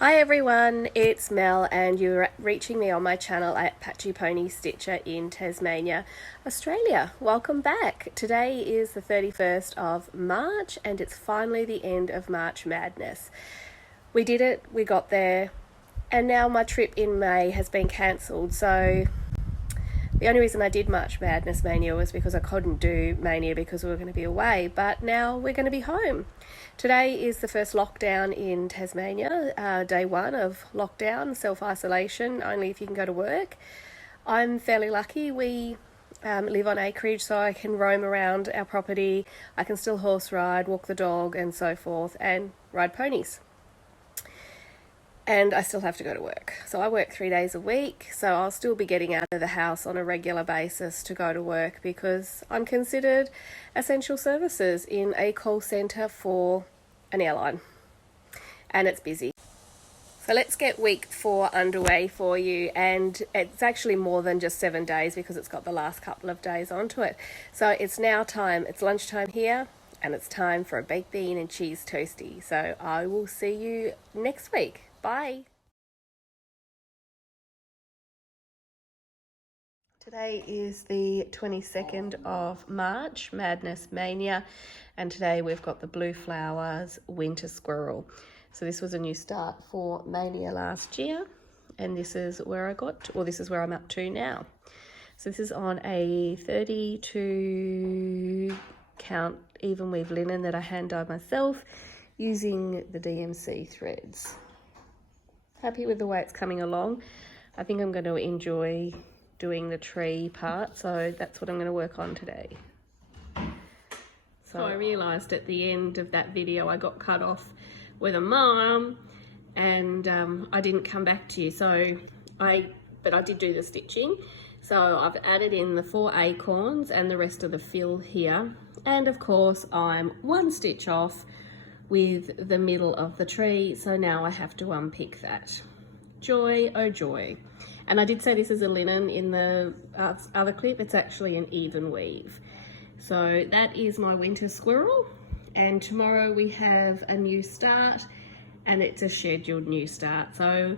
Hi everyone, it's Mel and you're reaching me on my channel at Patchy Pony Stitcher in Tasmania, Australia. Welcome back. Today is the 31st of March and it's finally the end of March Madness. We did it, we got there, and now my trip in May has been cancelled, so the only reason I did March Madness Mania was because I couldn't do Mania because we were going to be away, but now we're going to be home. Today is the first lockdown in Tasmania, day one of lockdown, self-isolation, only if you can go to work. I'm fairly lucky. We live on acreage, so I can roam around our property. I can still horse ride, walk the dog and so forth, and ride ponies. And I still have to go to work. So I work 3 days a week, so I'll still be getting out of the house on a regular basis to go to work because I'm considered essential services in a call centre for an airline. And it's busy. So let's get week 4 underway for you, and it's actually more than just 7 days because it's got the last couple of days onto it. So it's now time, it's lunchtime here, and it's time for a baked bean and cheese toastie. So I will see you next week. Bye. Today is the 22nd of March, Madness Mania, and today we've got the Blue Flowers Winter Squirrel. So this was a new start for Mania last year, and this is where I got to, or this is where I'm up to now. So this is on a 32 count even weave linen that I hand dyed myself using the DMC threads. Happy with the way it's coming along. I think I'm going to enjoy doing the tree part, so that's what I'm going to work on today. So I realised at the end of that video I got cut off with a mom, and I didn't come back to you. But I did do the stitching. So I've added in the 4 acorns and the rest of the fill here, and of course I'm 1 stitch off with the middle of the tree, so now I have to unpick that. Joy, oh joy. And I did say this is a linen in the other clip. It's actually an even weave. So that is my winter squirrel, and tomorrow we have a new start, and it's a scheduled new start, so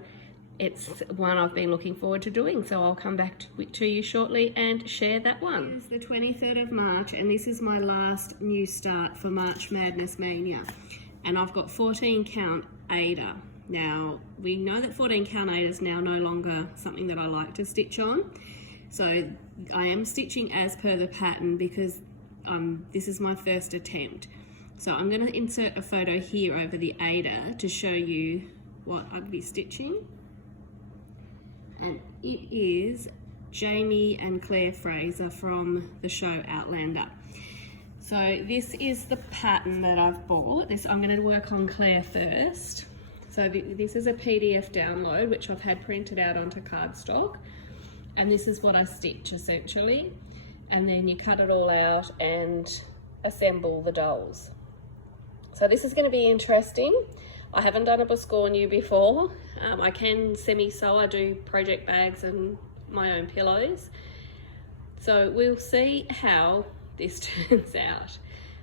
it's one I've been looking forward to doing, so I'll come back to you shortly and share that one. It's the 23rd of March, and this is my last new start for March Madness Mania. And I've got 14 count Ada. Now, we know that 14 count Ada is now no longer something that I like to stitch on. So I am stitching as per the pattern because this is my first attempt. So I'm going to insert a photo here over the Ada to show you what I'd be stitching. And it is Jamie and Claire Fraser from the show Outlander. So this is the pattern that I've bought. I'm going to work on Claire first. So this is a PDF download which I've had printed out onto cardstock, and this is what I stitch essentially, and then you cut it all out and assemble the dolls. So this is going to be interesting. I haven't done a Bygone before. I can semi-sew. I do project bags and my own pillows. So we'll see how this turns out.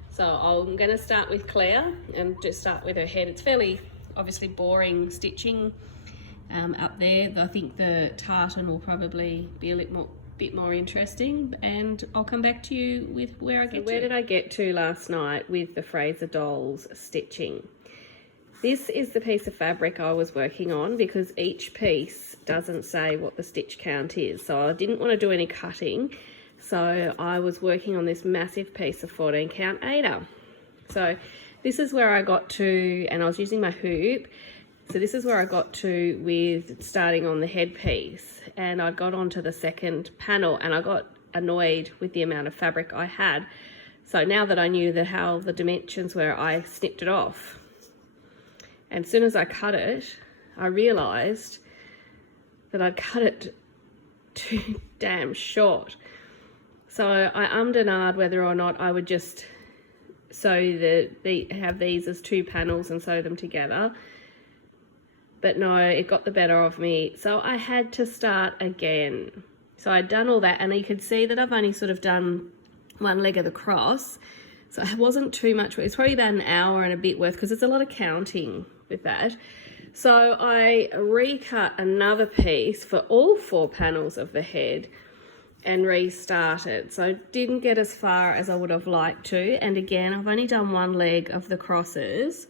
So I'm going to start with Claire and just start with her head. It's fairly obviously boring stitching up there. I think the tartan will probably be a bit more interesting, and I'll come back to you with where I get to. Where did I get to last night with the Fraser Dolls stitching? This is the piece of fabric I was working on because each piece doesn't say what the stitch count is, so I didn't want to do any cutting. So I was working on this massive piece of 14 count Ada. So this is where I got to, and I was using my hoop. So this is where I got to with starting on the headpiece, and I got onto the second panel and I got annoyed with the amount of fabric I had. So now that I knew how the dimensions were, I snipped it off. And as soon as I cut it, I realised that I'd cut it too damn short. So I ummed and ahed whether or not I would just have these as 2 panels and sew them together. But no, it got the better of me. So I had to start again. So I'd done all that, and you could see that I've only sort of done 1 leg of the cross. So it wasn't too much. It's probably about an hour and a bit worth because there's a lot of counting with that. So I recut another piece for all 4 panels of the head and restarted. So I didn't get as far as I would have liked to. And again, I've only done one leg of the crosses.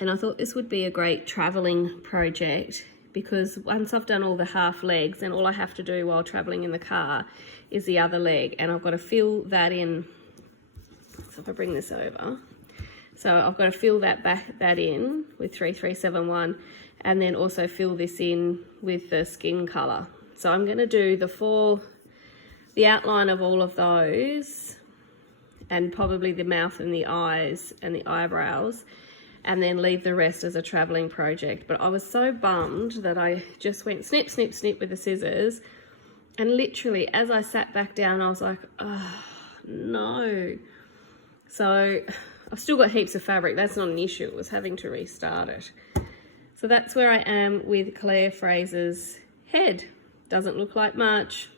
And I thought this would be a great travelling project, because once I've done all the half legs, and all I have to do while travelling in the car is the other leg, and I've got to fill that in. So if I bring this over, so I've got to fill that in with 3371, and then also fill this in with the skin colour. So I'm going to do the outline of all of those, and probably the mouth and the eyes and the eyebrows, and then leave the rest as a travelling project. But I was so bummed that I just went snip, snip, snip with the scissors, and literally as I sat back down, I was like, oh no. So I've still got heaps of fabric. That's not an issue. It was having to restart it. So that's where I am with Claire Fraser's head. Doesn't look like much.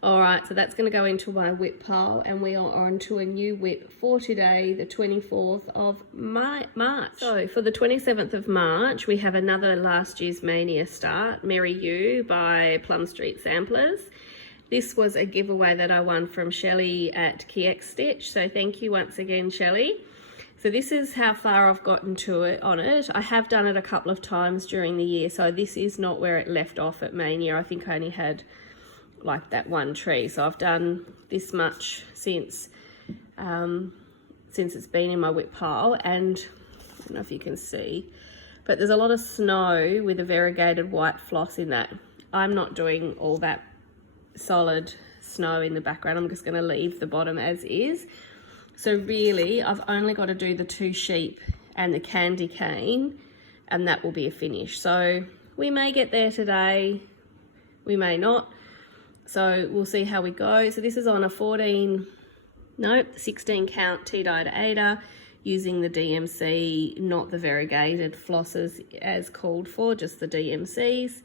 All right, so that's going to go into my whip pile, and we are on to a new whip for today, the 24th of March. So for the 27th of March, we have another last year's Mania start, Merry You by Plum Street Samplers. This was a giveaway that I won from Shelley at KX Stitch, so thank you once again, Shelley. So this is how far I've gotten to it on it. I have done it a couple of times during the year, so this is not where it left off at Mania. I think I only had like that one tree, so I've done this much since it's been in my whip pile. And I don't know if you can see, but there's a lot of snow with a variegated white floss in that. I'm not doing all that solid snow in the background. I'm just going to leave the bottom as is. So really I've only got to do the 2 sheep and the candy cane, and that will be a finish. So we may get there today, we may not. So we'll see how we go. So this is on a 16 count T-dyed Ada, using the DMC, not the variegated flosses as called for, just the DMCs.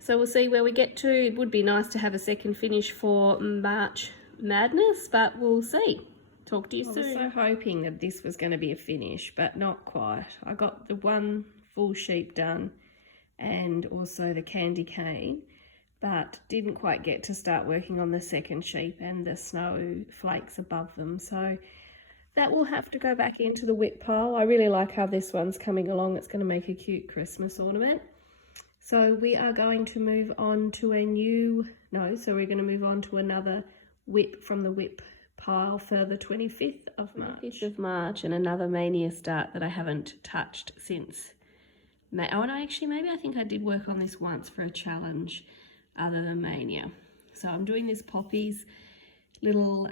So we'll see where we get to. It would be nice to have a second finish for March Madness, but we'll see. Talk to you soon. I was so hoping that this was going to be a finish, but not quite. I got the 1 full sheep done and also the candy cane, but didn't quite get to start working on the second sheep and the snow flakes above them. So that will have to go back into the whip pile. I really like how this one's coming along. It's going to make a cute Christmas ornament. So we are going to move on to we're going to move on to another whip from the whip pile for the 25th of March. 25th of March, and another Mania start that I haven't touched since May. Oh, no, actually, maybe I think I did work on this once for a challenge other than Mania. So I'm doing this Poppies little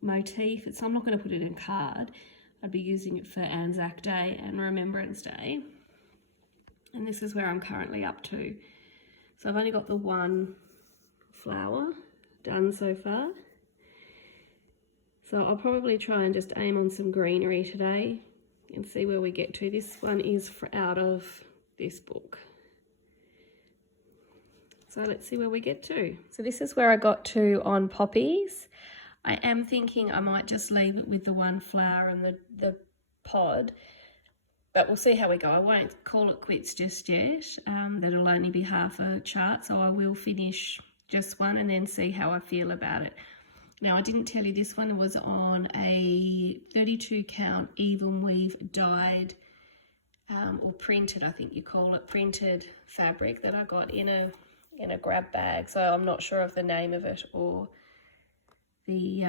motif. So I'm not going to put it in card. I'd be using it for Anzac Day and Remembrance Day. And this is where I'm currently up to. So I've only got the 1 flower done so far. So I'll probably try and just aim on some greenery today and see where we get to. This one is out of this book. So let's see where we get to. So this is where I got to on Poppies. I am thinking I might just leave it with the 1 flower and the pod, but we'll see how we go. I won't call it quits just yet. That'll only be half a chart, so I will finish just 1 and then see how I feel about it. Now, I didn't tell you this one was on a 32 count even weave dyed or printed, I think you call it, printed fabric that I got in a grab bag. So I'm not sure of the name of it or the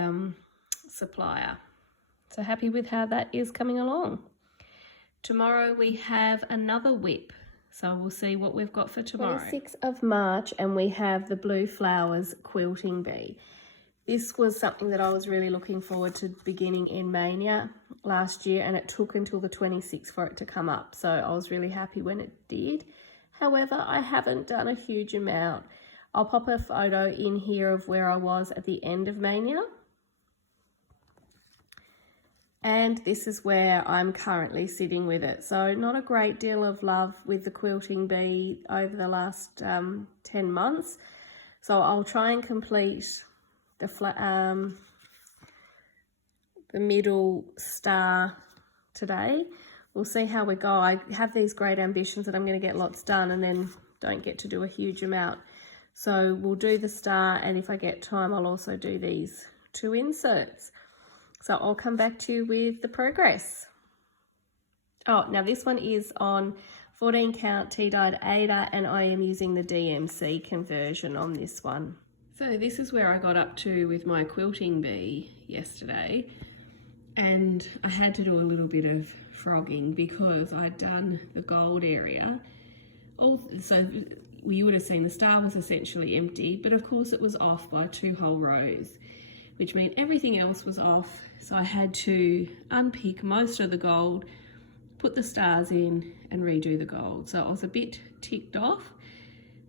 supplier. So happy with how that is coming along. Tomorrow we have another whip. So we'll see what we've got for tomorrow. 26th of March, and we have the Blue Flowers Quilting Bee. This was something that I was really looking forward to beginning in Mania last year, and it took until the 26th for it to come up. So I was really happy when it did. However, I haven't done a huge amount. I'll pop a photo in here of where I was at the end of Mania. And this is where I'm currently sitting with it. So not a great deal of love with the Quilting Bee over the last 10 months. So I'll try and complete the middle star today. we'll see how we go. I have these great ambitions that I'm going to get lots done and then don't get to do a huge amount. So we'll do the star, and if I get time, I'll also do these 2 inserts. So I'll come back to you with the progress. Oh, now this one is on 14 count tea-dyed Ada, and I am using the DMC conversion on this one. So this is where I got up to with my quilting bee yesterday, and I had to do a little bit of frogging because I'd done the gold area. So you would have seen the star was essentially empty, but of course it was off by 2 whole rows, which meant everything else was off. So I had to unpick most of the gold, put the stars in and redo the gold. So I was a bit ticked off,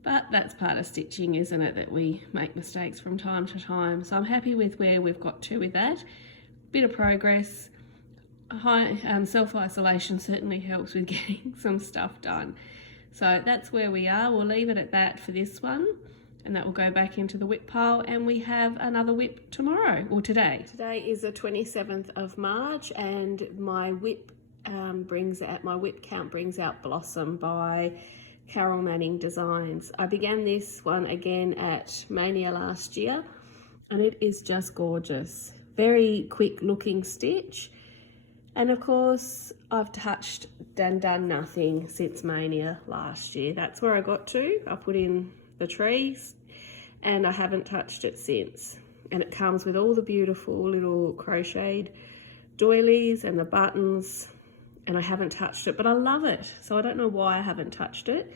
but that's part of stitching, isn't it, that we make mistakes from time to time. So I'm happy with where we've got to with that. Bit of progress. Self-isolation certainly helps with getting some stuff done. So that's where we are. We'll leave it at that for this one, and that will go back into the whip pile, and we have another whip tomorrow, or today. Today is the 27th of March, and my whip count brings out Blossom by Carolyn Designs. I began this one again at Mania last year, and it is just gorgeous. Very quick looking stitch. And of course, I've touched and done nothing since Mania last year. That's where I got to. I put in the trees and I haven't touched it since. And it comes with all the beautiful little crocheted doilies and the buttons, and I haven't touched it, but I love it. So I don't know why I haven't touched it.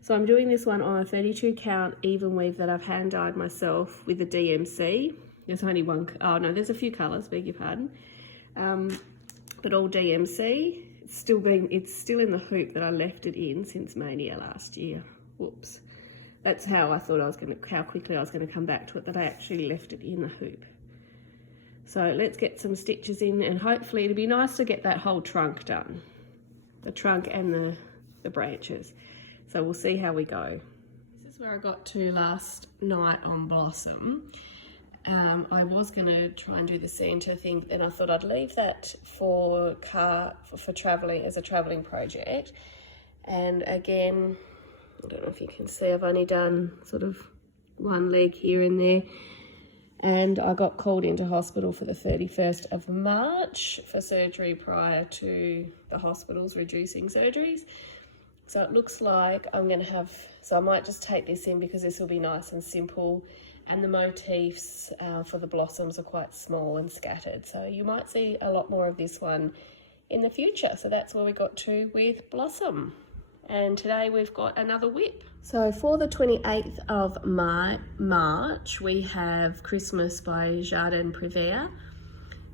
So I'm doing this one on a 32 count even weave that I've hand dyed myself with the DMC. There's only one, oh no, there's a few colours, beg your pardon. But all DMC. It's still in the hoop that I left it in since Mania last year. Whoops. That's how I thought how quickly I was going to come back to it, that I actually left it in the hoop. So let's get some stitches in, and hopefully it'd be nice to get that whole trunk done. The trunk and the branches. So we'll see how we go. This is where I got to last night on Blossom. I was going to try and do the centre thing, but then I thought I'd leave that for travelling, as a travelling project. And again, I don't know if you can see, I've only done sort of one leg here and there. And I got called into hospital for the 31st of March for surgery prior to the hospitals reducing surgeries. So it looks like I'm going to have, so I might just take this in because this will be nice and simple. And the motifs for the blossoms are quite small and scattered. So you might see a lot more of this one in the future. So that's where we got to with Blossom. And today we've got another whip. So for the 28th of March, we have Christmas by Jardin Prive.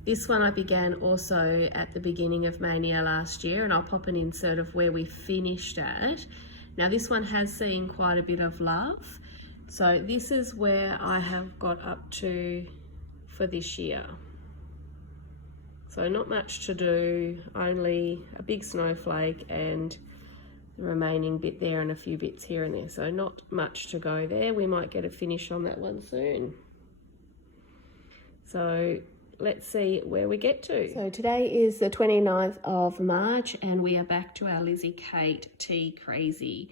This one I began also at the beginning of Mania last year, and I'll pop an insert of where we finished at. Now this one has seen quite a bit of love. So this is where I have got up to for this year. So not much to do, only a big snowflake and the remaining bit there and a few bits here and there. So not much to go there. We might get a finish on that one soon. So let's see where we get to. So today is the 29th of March and we are back to our Lizzy Kate Tea Crazy.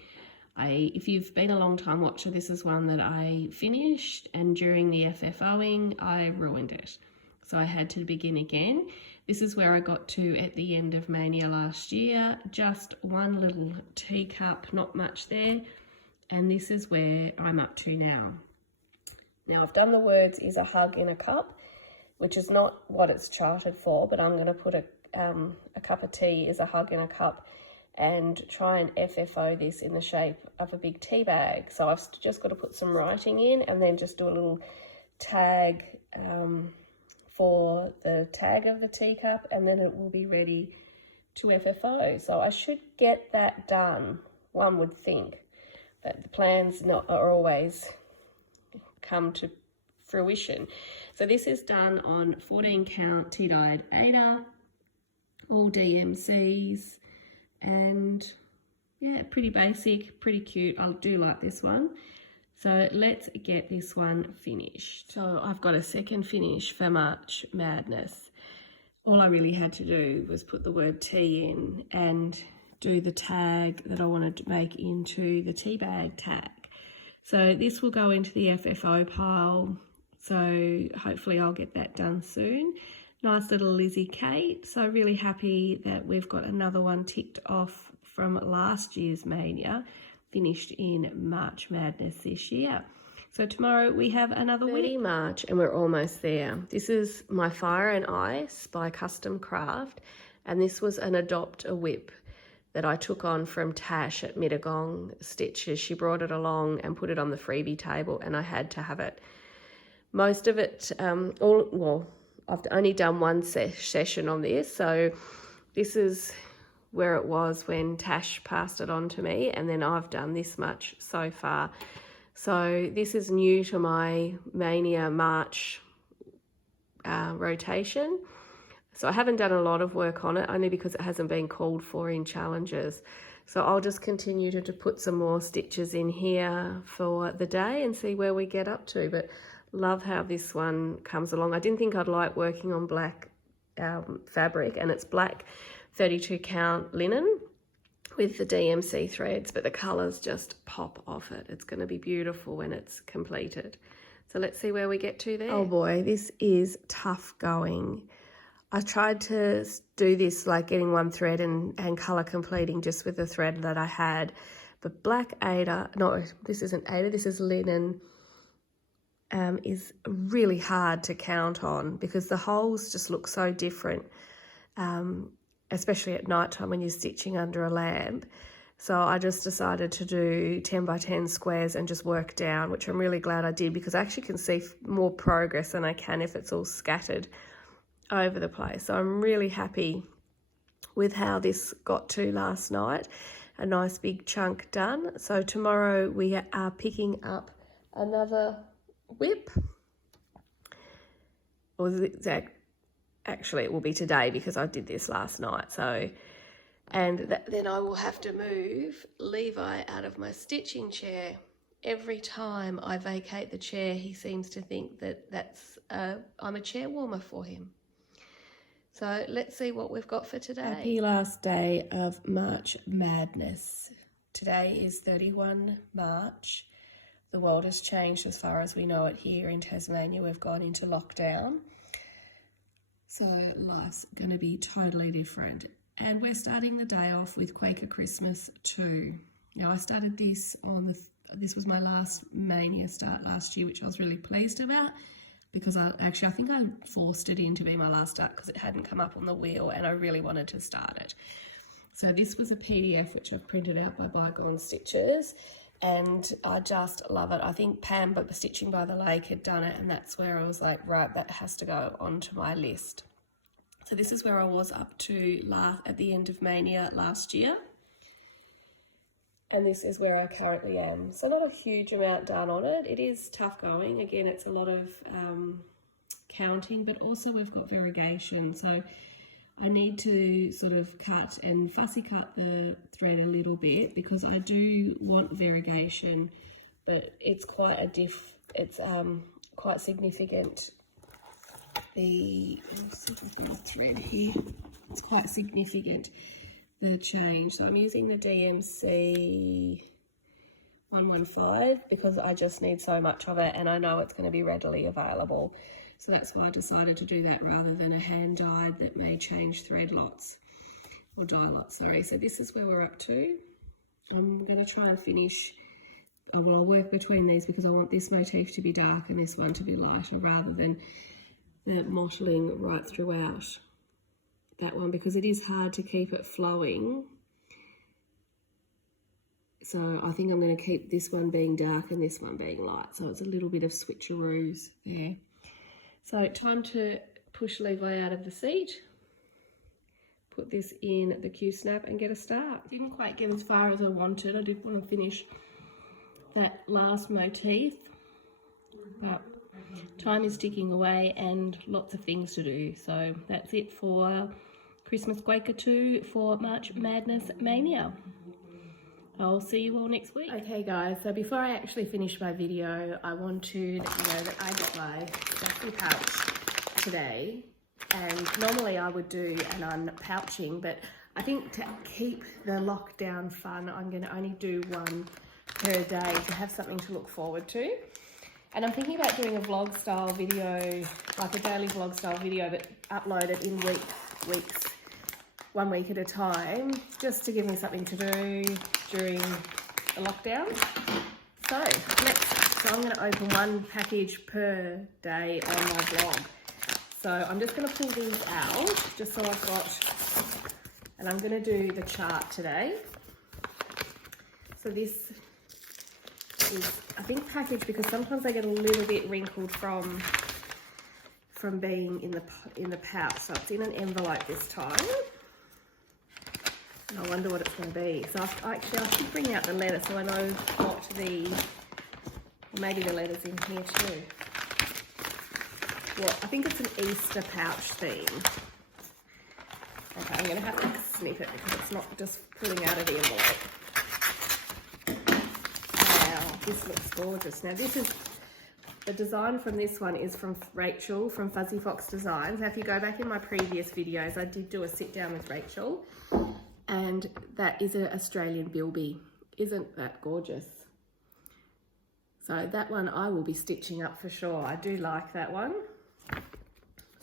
If you've been a long time watcher, this is one that I finished, and during the FFOing I ruined it. So I had to begin again. This is where I got to at the end of Mania last year. Just one little teacup, not much there. And this is where I'm up to now. Now I've done the words "is a hug in a cup," which is not what it's charted for, but I'm going to put a cup of tea is a hug in a cup and try and FFO this in the shape of a big tea bag. So I've just got to put some writing in and then just do a little tag for the tag of the teacup, and then it will be ready to FFO. So I should get that done, one would think, but the plans are always come to fruition. So this is done on 14 count tea-dyed Ada, all DMCs, and yeah, pretty basic, pretty cute. I do like this one. So let's get this one finished. So I've got a second finish for March Madness. all I really had to do was put the word tea in and do the tag that I wanted to make into the tea bag tag. So this will go into the FFO pile, so hopefully I'll get that done soon. Nice little Lizzy Kate, so really happy that we've got another one ticked off from last year's Mania, finished in March Madness this year. So tomorrow we have another 30 March and we're almost there. This is my Fire and Ice by Kustom Craft, and this was an Adopt a Whip that I took on from Tash at Bygone Stitches. She brought it along and put it on the freebie table and I had to have it. Most of it, I've only done one session on this, so this is where it was when Tash passed it on to me, and then I've done this much so far. So this is new to my Mania March rotation. So I haven't done a lot of work on it, only because it hasn't been called for in challenges. So I'll just continue to put some more stitches in here for the day and see where we get up to. But love how this one comes along. I didn't think I'd like working on black fabric, and it's black 32 count linen with the DMC threads, but the colours just pop off it. It's going to be beautiful when it's completed. So let's see where we get to there. Oh boy, this is tough going. I tried to do this like getting one thread and colour completing just with the thread that I had, but black Ada, no, this isn't Ada, this is linen, is really hard to count on because the holes just look so different, especially at night time when you're stitching under a lamp. So I just decided to do 10 by 10 squares and just work down, which I'm really glad I did because I actually can see more progress than I can if it's all scattered over the place. So I'm really happy with how this got to last night. A nice big chunk done. So tomorrow we are picking up another whip. Or actually it will be today because I did this last night. So, and then I will have to move Levi out of my stitching chair. Every time I vacate the chair, he seems to think that I'm a chair warmer for him. So let's see what we've got for today. Happy last day of March Madness. Today is 31 March. The world has changed as far as we know it here in Tasmania. We've gone into lockdown. So life's going to be totally different. And we're starting the day off with Quaker Christmas 2. Now I started this on this was my last Mania start last year, which I was really pleased about, because I think I forced it in to be my last start because it hadn't come up on the wheel and I really wanted to start it. So this was a PDF which I've printed out by Bygone Stitches, and I just love it. I think Pam, but Stitching by the Lake, had done it, and that's where I was like, right, that has to go onto my list. So this is where I was up to at the end of Mania last year. And this is where I currently am. So not a huge amount done on it. It is tough going. Again, it's a lot of counting, but also we've got variegation. So I need to sort of cut and fussy cut the thread a little bit because I do want variegation, but it's quite quite significant. Let's see if I've got a thread here. It's quite significant, the change. So I'm using the DMC 115 because I just need so much of it and I know it's going to be readily available. So that's why I decided to do that rather than a hand dyed that may change thread lots or dye lots, sorry. So this is where we're up to. I'm going to try and finish, I'll work between these because I want this motif to be dark and this one to be lighter rather than the mottling right throughout that one, because it is hard to keep it flowing. So I think I'm going to keep this one being dark and this one being light. So it's a little bit of switcheroos there. So time to push Levi out of the seat, put this in the Q-snap and get a start. Didn't quite get as far as I wanted. I did want to finish that last motif, but time is ticking away and lots of things to do. So that's it for Christmas Quaker 2 for March Madness Mania. I'll see you all next week. Okay guys, so before I actually finish my video, I want to let you know that I got my dusty pouch today And normally I would do an unpouching, but I think to keep the lockdown fun, I'm going to only do one per day to have something to look forward to. And I'm thinking about doing a vlog style video, like a daily vlog style video, but upload it in weeks, 1 week at a time, just to give me something to do during the lockdown. So I'm going to open one package per day on my vlog. So I'm just going to pull these out, just so I've got, and I'm going to do the chart today. So this is, I think, packaged because sometimes they get a little bit wrinkled from being in the pouch. So it's in an envelope this time. And I wonder what it's going to be. So I should bring out the letter so I know what or maybe the letter's in here too. Well, I think it's an Easter pouch theme. Okay, I'm going to have to snip it because it's not just pulling out of the envelope. Wow, this looks gorgeous. Now this is, the design from this one is from Rachel from Fuzzy Fox Designs. Now if you go back in my previous videos, I did do a sit down with Rachel, and that is an Australian bilby. Isn't that gorgeous? So that one I will be stitching up for sure. I do like that one.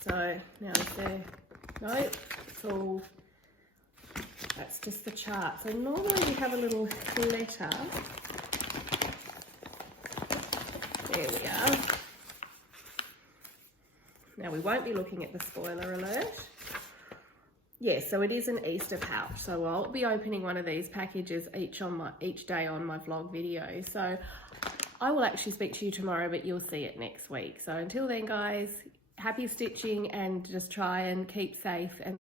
So now is there, no, it's all, that's just the chart. So normally we have a little letter. There we are. Now we won't be looking at the spoiler alert. Yes, so it is an Easter pouch. So I'll be opening one of these packages each day on my vlog video. So I will actually speak to you tomorrow, but you'll see it next week. So until then, guys, happy stitching, and just try and keep safe and